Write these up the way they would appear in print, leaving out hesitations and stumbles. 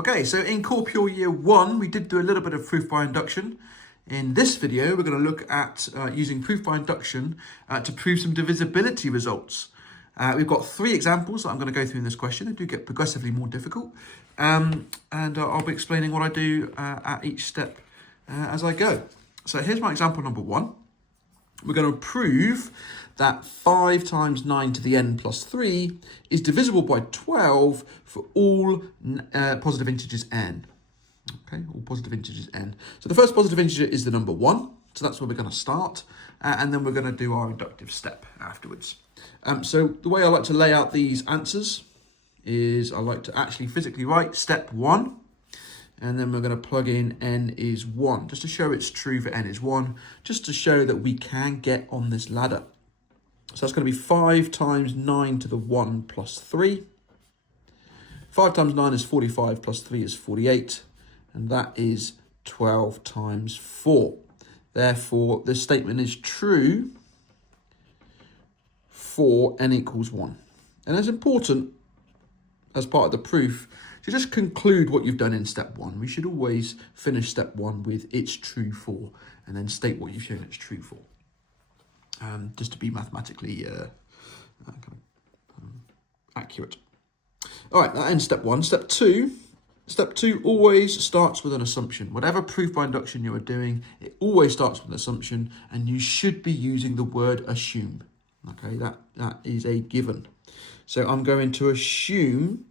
Okay, so in Core Pure Year 1, we did do a little bit of proof by induction. In this video, we're going to look at using proof by induction to prove some divisibility results. We've got 3 examples that I'm going to go through in this question. They do get progressively more difficult. And I'll be explaining what I do at each step as I go. So here's my example number 1. We're going to prove that 5 times 9 to the n plus 3 is divisible by 12 for all positive integers n. Okay, all positive integers n. So the first positive integer is the number 1. So that's where we're going to start. And then we're going to do our inductive step afterwards. So the way I like to lay out these answers is I like to actually physically write step 1. And then we're going to plug in n is 1, just to show it's true for n is 1, just to show that we can get on this ladder. So that's going to be 5 times 9 to the 1 plus 3. 5 times 9 is 45 plus 3 is 48. And that is 12 times 4. Therefore, this statement is true for n equals 1. And it's important, as part of the proof, to just conclude what you've done in step 1. We should always finish step 1 with it's true for, and then state what you've shown it's true for. Just to be mathematically accurate. All right, that ends step 1. Step 2 always starts with an assumption. Whatever proof by induction you are doing, it always starts with an assumption, and you should be using the word assume. Okay, that is a given. So I'm going to assume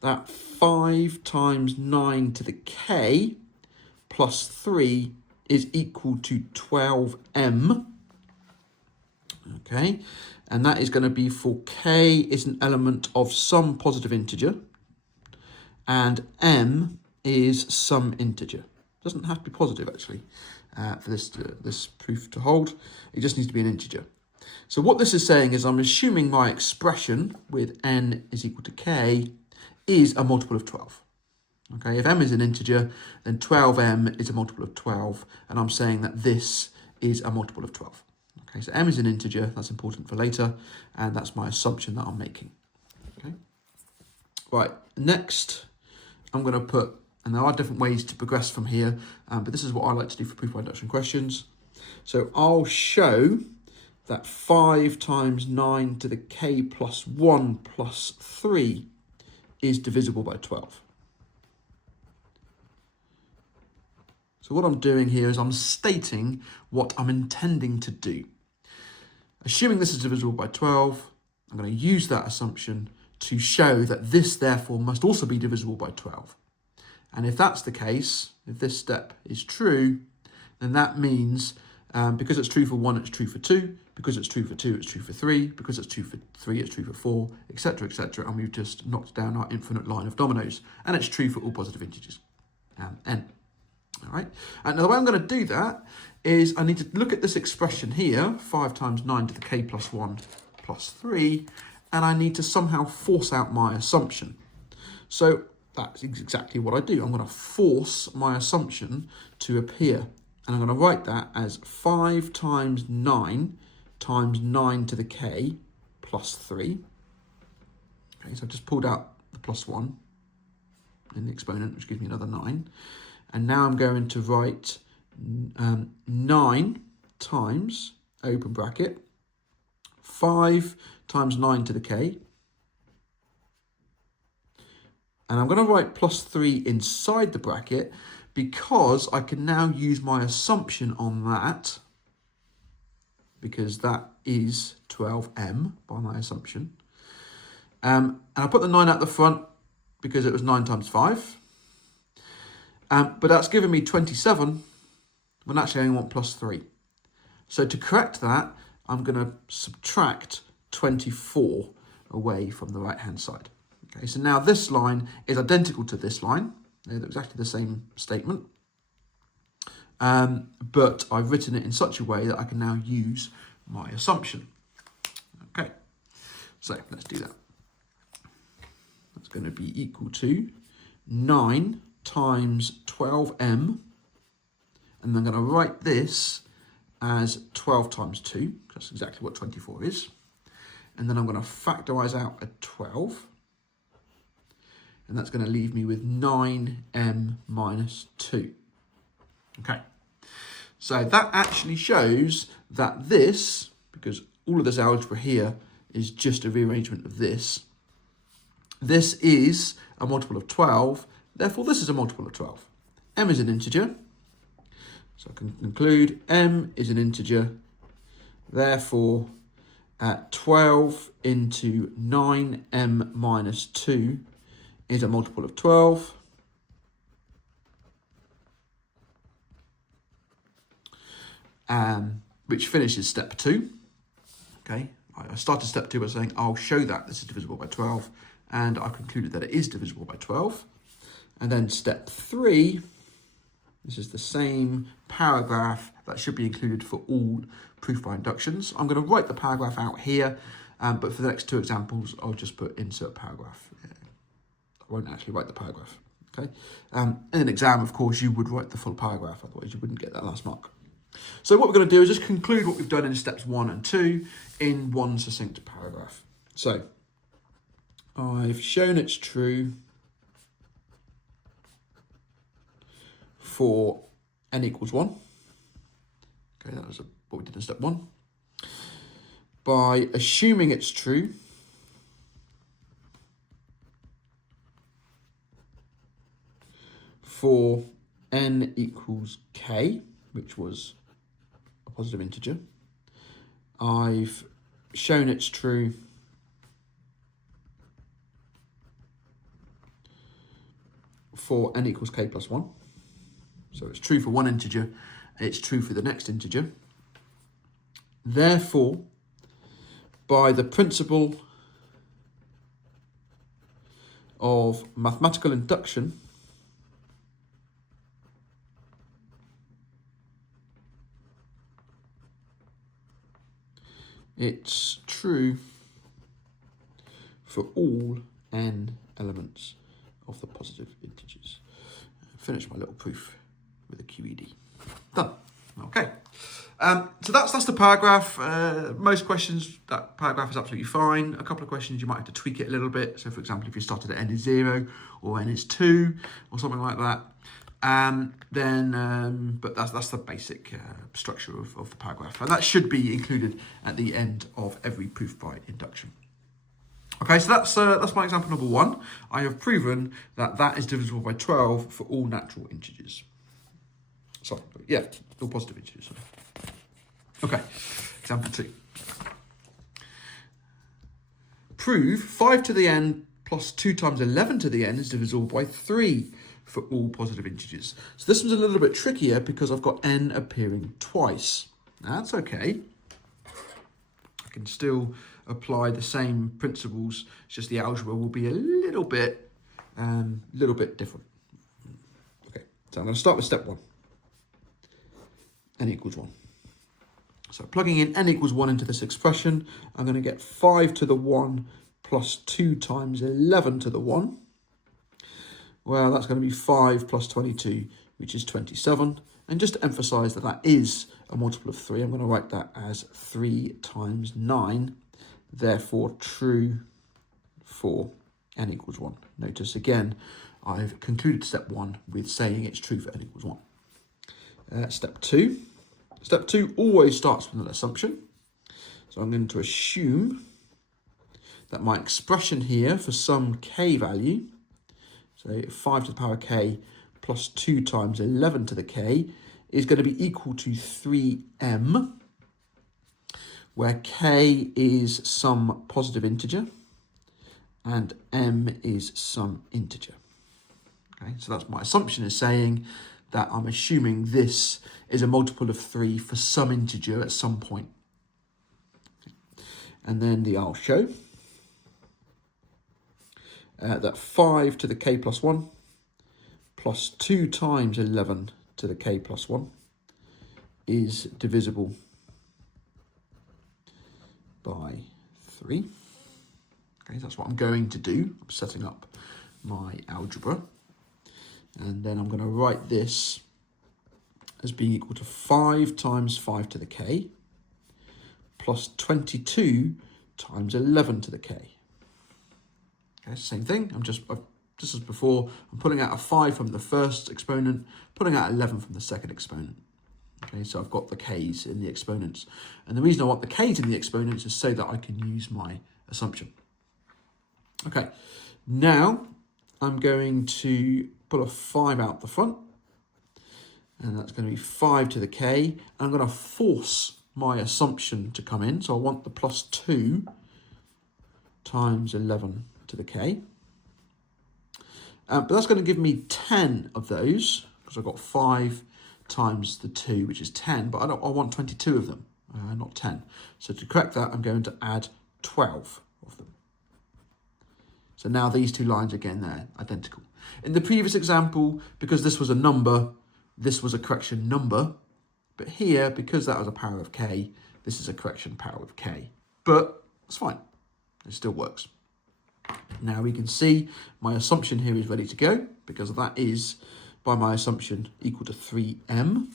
that 5 times 9 to the k plus 3 is equal to 12m. Okay, and that is going to be for k is an element of some positive integer, and m is some integer. It doesn't have to be positive, actually, for this proof to hold. It just needs to be an integer. So what this is saying is I'm assuming my expression with n is equal to k is a multiple of 12. Okay, if m is an integer, then 12m is a multiple of 12, and I'm saying that this is a multiple of 12. Okay, so m is an integer, that's important for later, and that's my assumption that I'm making. Okay, right, next I'm going to put, and there are different ways to progress from here, but this is what I like to do for proof by induction questions. So I'll show that 5 times 9 to the k plus 1 plus 3 is divisible by 12. So what I'm doing here is I'm stating what I'm intending to do. Assuming this is divisible by 12, I'm going to use that assumption to show that this therefore must also be divisible by 12. And if that's the case, if this step is true, then that means because it's true for 1, it's true for 2. Because it's true for 2, it's true for 3. Because it's true for 3, it's true for 4, etc., etc. And we've just knocked down our infinite line of dominoes. And it's true for all positive integers, n. All right. And now the way I'm going to do that is I need to look at this expression here, 5 times 9 to the k plus 1 plus 3, and I need to somehow force out my assumption. So that's exactly what I do. I'm going to force my assumption to appear. And I'm going to write that as 5 times 9 to the k plus 3. Okay, so I've just pulled out the plus 1 in the exponent, which gives me another 9. And now I'm going to write 9 times, open bracket, 5 times 9 to the k. And I'm going to write plus 3 inside the bracket because I can now use my assumption on that, because that is 12m by my assumption. And I put the 9 at the front because it was 9 times 5. But that's given me 27 when actually I only want plus 3. So to correct that, I'm going to subtract 24 away from the right-hand side. Okay, so now this line is identical to this line. They're exactly the same statement. But I've written it in such a way that I can now use my assumption. Okay, so let's do that. That's going to be equal to 9 times 12m, and I'm going to write this as 12 times 2, that's exactly what 24 is. And then I'm going to factorize out a 12. and that's going to leave me with 9m minus 2. Okay, so that actually shows that this, because all of this algebra here is just a rearrangement of this, this is a multiple of 12, therefore this is a multiple of 12. M is an integer, so I can conclude M is an integer, therefore 12 into 9m minus 2 is a multiple of 12. Which finishes step 2. Okay, I started step 2 by saying I'll show that this is divisible by 12, and I concluded that it is divisible by 12. And then step 3, this is the same paragraph that should be included for all proof by inductions. I'm going to write the paragraph out here, but for the next 2 examples, I'll just put insert paragraph. I won't actually write the paragraph. Okay. In an exam, of course, you would write the full paragraph, otherwise you wouldn't get that last mark. So what we're going to do is just conclude what we've done in steps 1 and 2 in one succinct paragraph. So I've shown it's true for n equals 1. Okay, that was what we did in step 1. By assuming it's true for n equals k, which was a positive integer, I've shown it's true for n equals k plus 1. So it's true for one integer, it's true for the next integer. Therefore, by the principle of mathematical induction, it's true for all n elements of the positive integers. Finish my little proof with a QED. Done. Okay. So that's the paragraph. Most questions, that paragraph is absolutely fine. A couple of questions you might have to tweak it a little bit. So for example, if you started at n is 0 or n is 2 or something like that, but that's the basic structure of the paragraph. And that should be included at the end of every proof by induction. Okay, so that's my example number 1. I have proven that that is divisible by 12 for all natural integers. Sorry, yeah, all positive integers. Sorry. Okay, example 2. Prove 5 to the n plus 2 times 11 to the n is divisible by 3 for all positive integers. So this one's a little bit trickier because I've got n appearing twice. Now, that's okay. I can still apply the same principles, it's just the algebra will be a little bit different. Okay, so I'm going to start with step 1. N equals 1. So plugging in n equals 1 into this expression, I'm going to get 5 to the 1 plus 2 times 11 to the 1. Well, that's going to be 5 plus 22, which is 27. And just to emphasize that that is a multiple of 3, I'm going to write that as 3 times 9. Therefore, true for n equals 1. Notice again, I've concluded step 1 with saying it's true for n equals 1. Step 2. Step 2 always starts with an assumption. So I'm going to assume that my expression here for some k value, so 5 to the power k plus 2 times 11 to the k, is going to be equal to 3m, where k is some positive integer and m is some integer. Okay, so that's my assumption, is saying that I'm assuming this is a multiple of 3 for some integer at some point. And then the I'll show that 5 to the k plus 1 plus 2 times 11 to the k plus 1 is divisible by 3. Okay, so that's what I'm going to do. I'm setting up my algebra. And then I'm going to write this as being equal to 5 times 5 to the k plus 22 times 11 to the k. Okay, same thing. I've just as before, I'm pulling out a 5 from the first exponent, pulling out 11 from the second exponent. Okay, so I've got the k's in the exponents. And the reason I want the k's in the exponents is so that I can use my assumption. Okay, now I'm going to pull a 5 out the front. And that's going to be 5 to the k. I'm going to force my assumption to come in. So I want the plus 2 times 11 to the k. But that's going to give me 10 of those, because I've got 5 times the 2, which is 10, but I want 22 of them, not 10. So to correct that, I'm going to add 12 of them. So now these two lines, again, they're identical. In the previous example, because this was a number, this was a correction number. But here, because that was a power of k, this is a correction power of k. But it's fine. It still works. Now we can see my assumption here is ready to go, because that is, by my assumption, equal to 3m.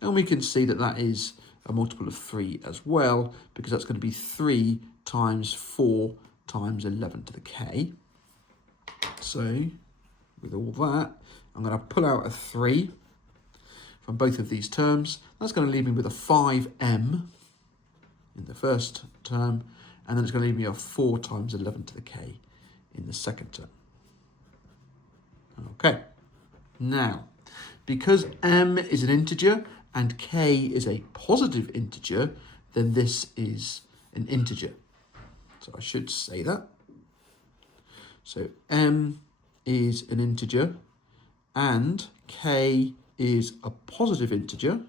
And we can see that that is a multiple of 3 as well, because that's going to be 3 times 4 times 11 to the k. So with all that, I'm going to pull out a 3 from both of these terms. That's going to leave me with a 5m in the first term, and then it's going to leave me a 4 times 11 to the k in the second term. Okay, now, because m is an integer and k is a positive integer, then this is an integer. So I should say that. So m is an integer and k is a positive integer.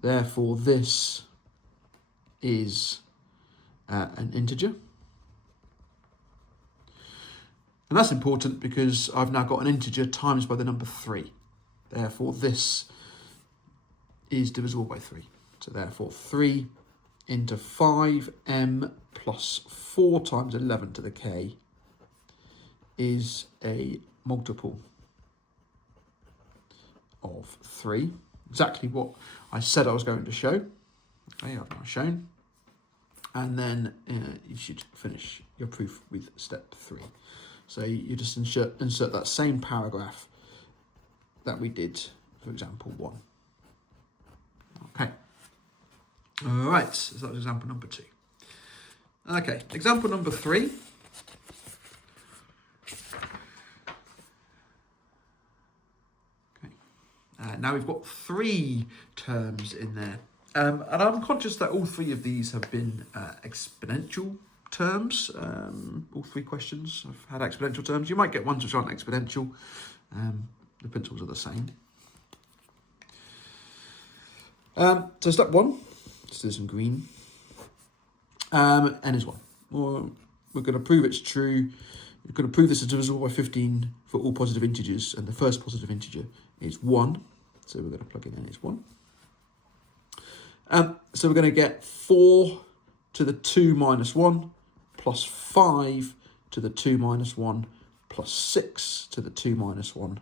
Therefore, this is an integer. And that's important because I've now got an integer times by the number 3. Therefore, this is divisible by 3. So therefore, 3 into 5m plus 4 times 11 to the k is a multiple of 3. Exactly what I said I was going to show. Okay, I've now shown. And then you should finish your proof with step 3. So you just insert that same paragraph that we did for example 1. Okay. All right, so that was example number 2. Okay, example number 3. Okay. Now we've got 3 terms in there. And I'm conscious that all 3 of these have been exponential terms. All 3 questions have had exponential terms. You might get ones which aren't exponential. The principles are the same. So step 1, let's do some green. N is 1. We're going to prove it's true. We're going to prove this is divisible by 15 for all positive integers, and the first positive integer is 1. So we're going to plug in N is 1. So we're going to get 4 to the 2 minus 1 plus 5 to the 2 minus 1 plus 6 to the 2 minus 1.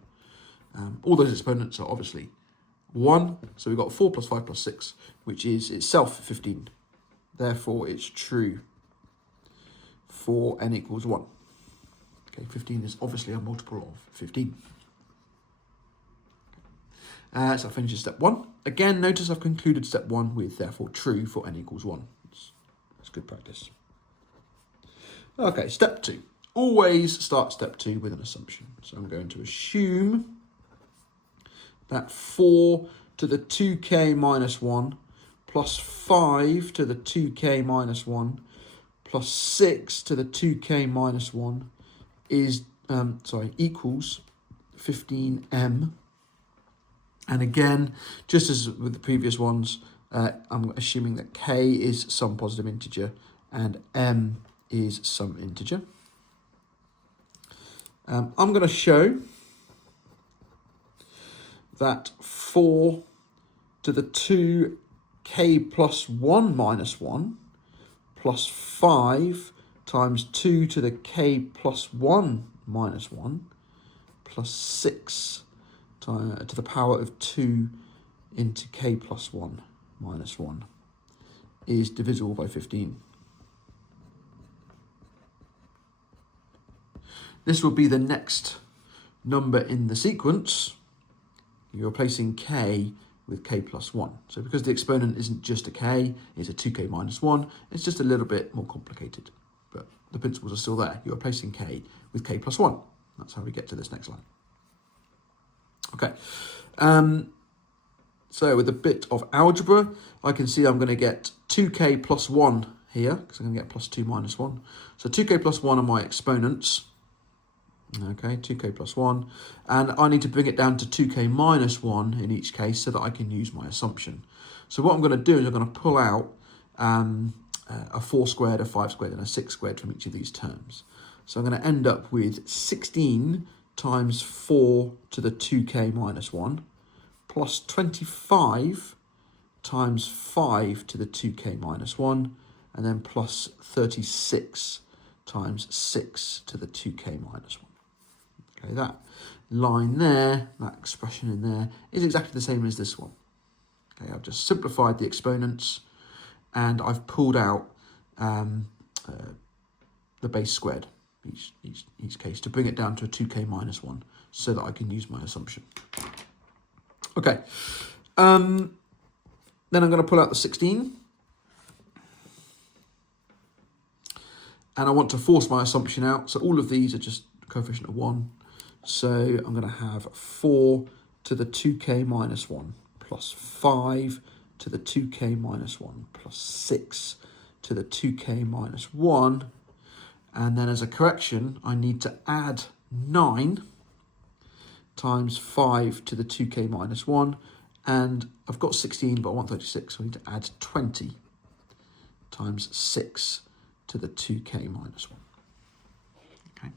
All those exponents are obviously 1. So we've got 4 plus 5 plus 6, which is itself 15. Therefore, it's true for n equals 1. Okay, 15 is obviously a multiple of 15. So I finished step 1. Again, notice I've concluded step 1 with therefore true for n equals 1. It's good practice. Okay, step 2. Always start step 2 with an assumption. So I'm going to assume that 4 to the 2k minus 1 plus 5 to the 2k minus 1 plus 6 to the 2k minus 1 is equals 15m. And again, just as with the previous ones, I'm assuming that k is some positive integer and m is some integer. I'm going to show that 4 to the 2k plus 1 minus 1 plus 5 times 2 to the k plus 1 minus 1 plus 6 to the power of 2 into k plus 1 minus 1 is divisible by 15. this will be the next number in the sequence. You're replacing k with k plus 1. So because the exponent isn't just a k, it's a 2k minus 1, it's just a little bit more complicated. But the principles are still there. You're replacing k with k plus 1. That's how we get to this next line. Okay. So with a bit of algebra, I can see I'm going to get 2k plus 1 here, because I'm going to get plus 2 minus 1. So 2k plus 1 are my exponents. Okay, 2k plus 1. And I need to bring it down to 2k minus 1 in each case so that I can use my assumption. So what I'm going to do is I'm going to pull out a 4 squared, a 5 squared, and a 6 squared from each of these terms. So I'm going to end up with 16 times 4 to the 2k minus 1 plus 25 times 5 to the 2k minus 1, and then plus 36 times 6 to the 2k minus 1. Okay, that line there, that expression in there, is exactly the same as this one. Okay, I've just simplified the exponents, and I've pulled out the base squared each case to bring it down to a 2k minus 1 so that I can use my assumption. Okay, then I'm going to pull out the 16. And I want to force my assumption out. So all of these are just coefficient of 1. So I'm going to have 4 to the 2k minus 1 plus 5 to the 2k minus 1 plus 6 to the 2k minus 1. And then as a correction, I need to add 9 times 5 to the 2k minus 1. And I've got 16, but I want 36, so I need to add 20 times 6 to the 2k minus 1. Okay.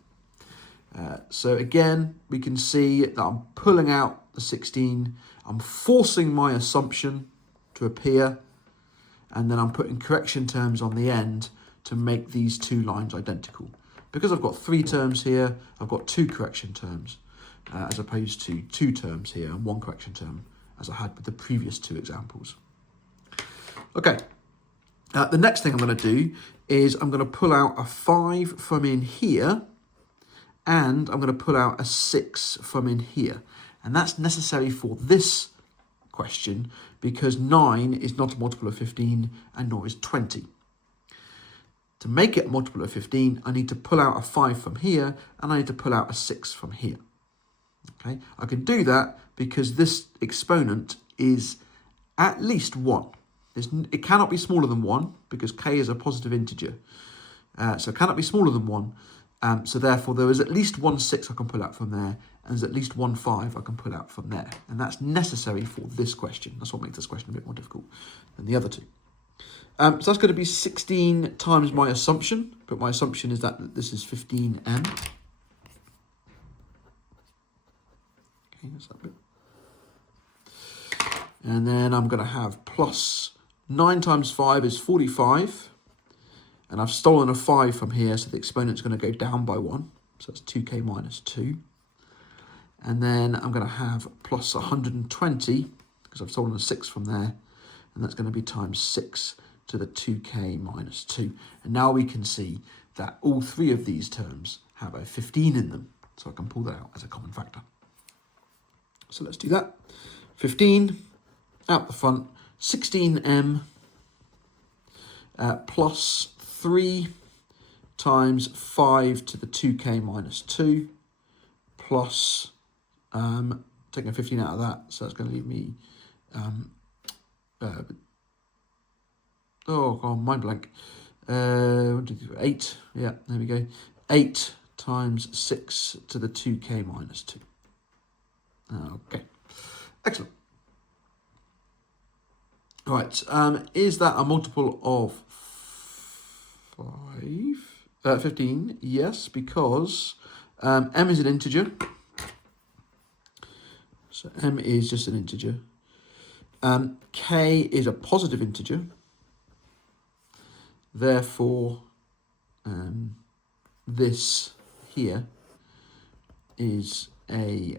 So again, we can see that I'm pulling out the 16. I'm forcing my assumption to appear, and then I'm putting correction terms on the end to make these two lines identical. Because I've got 3 terms here, I've got 2 correction terms, as opposed to 2 terms here and 1 correction term, as I had with the previous 2 examples. Okay. The next thing I'm going to do is I'm going to pull out a 5 from in here, and I'm going to pull out a 6 from in here. And that's necessary for this question because 9 is not a multiple of 15 and nor is 20. To make it a multiple of 15, I need to pull out a 5 from here, and I need to pull out a 6 from here. Okay, I can do that because this exponent is at least 1. It cannot be smaller than 1 because k is a positive integer. So it cannot be smaller than 1. So therefore, there is at least 1 6 I can pull out from there, and there's at least 1 5 I can pull out from there. And that's necessary for this question. That's what makes this question a bit more difficult than the other two. So that's going to be 16 times my assumption, but my assumption is that this is 15m. Okay, that's that bit. And then I'm going to have plus 9 times 5 is 45. And I've stolen a 5 from here, so the exponent's going to go down by 1. So that's 2k minus 2. And then I'm going to have plus 120, because I've stolen a 6 from there. And that's going to be times 6 to the 2k minus 2. And now we can see that all 3 of these terms have a 15 in them. So I can pull that out as a common factor. So let's do that. 15 out the front, 16m plus 3 times 5 to the 2k minus 2 plus, taking 15 out of that, so that's going to leave me, oh god, mind blank, 1, 2, 3, 8, yeah, there we go, 8 times 6 to the 2k minus 2. Okay, excellent. All right, is that a multiple of 15? Yes, because m is an integer. So m is just an integer. K is a positive integer. Therefore, this here is an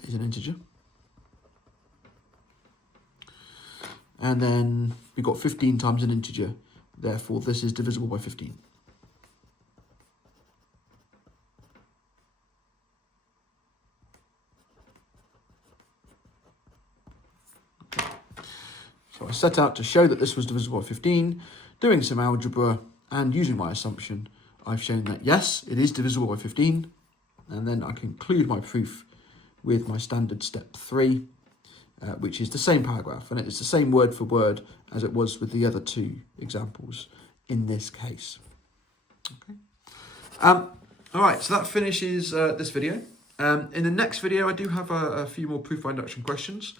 integer. And then we've got 15 times an integer. Therefore, this is divisible by 15. So I set out to show that this was divisible by 15, doing some algebra, and using my assumption, I've shown that yes, it is divisible by 15, and then I conclude my proof with my standard step 3, which is the same paragraph, and it's the same word for word as it was with the other 2 examples in this case. Okay. All right, so that finishes this video. In the next video, I do have a few more proof by induction questions.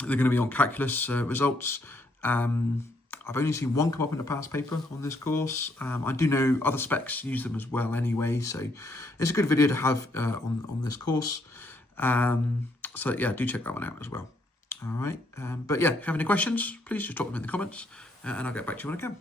They're going to be on calculus results. I've only seen one come up in a past paper on this course. I do know other specs use them as well anyway, so it's a good video to have on this course. So yeah, do check that one out as well. All right, but yeah, if you have any questions, please just drop them in the comments and I'll get back to you when I can.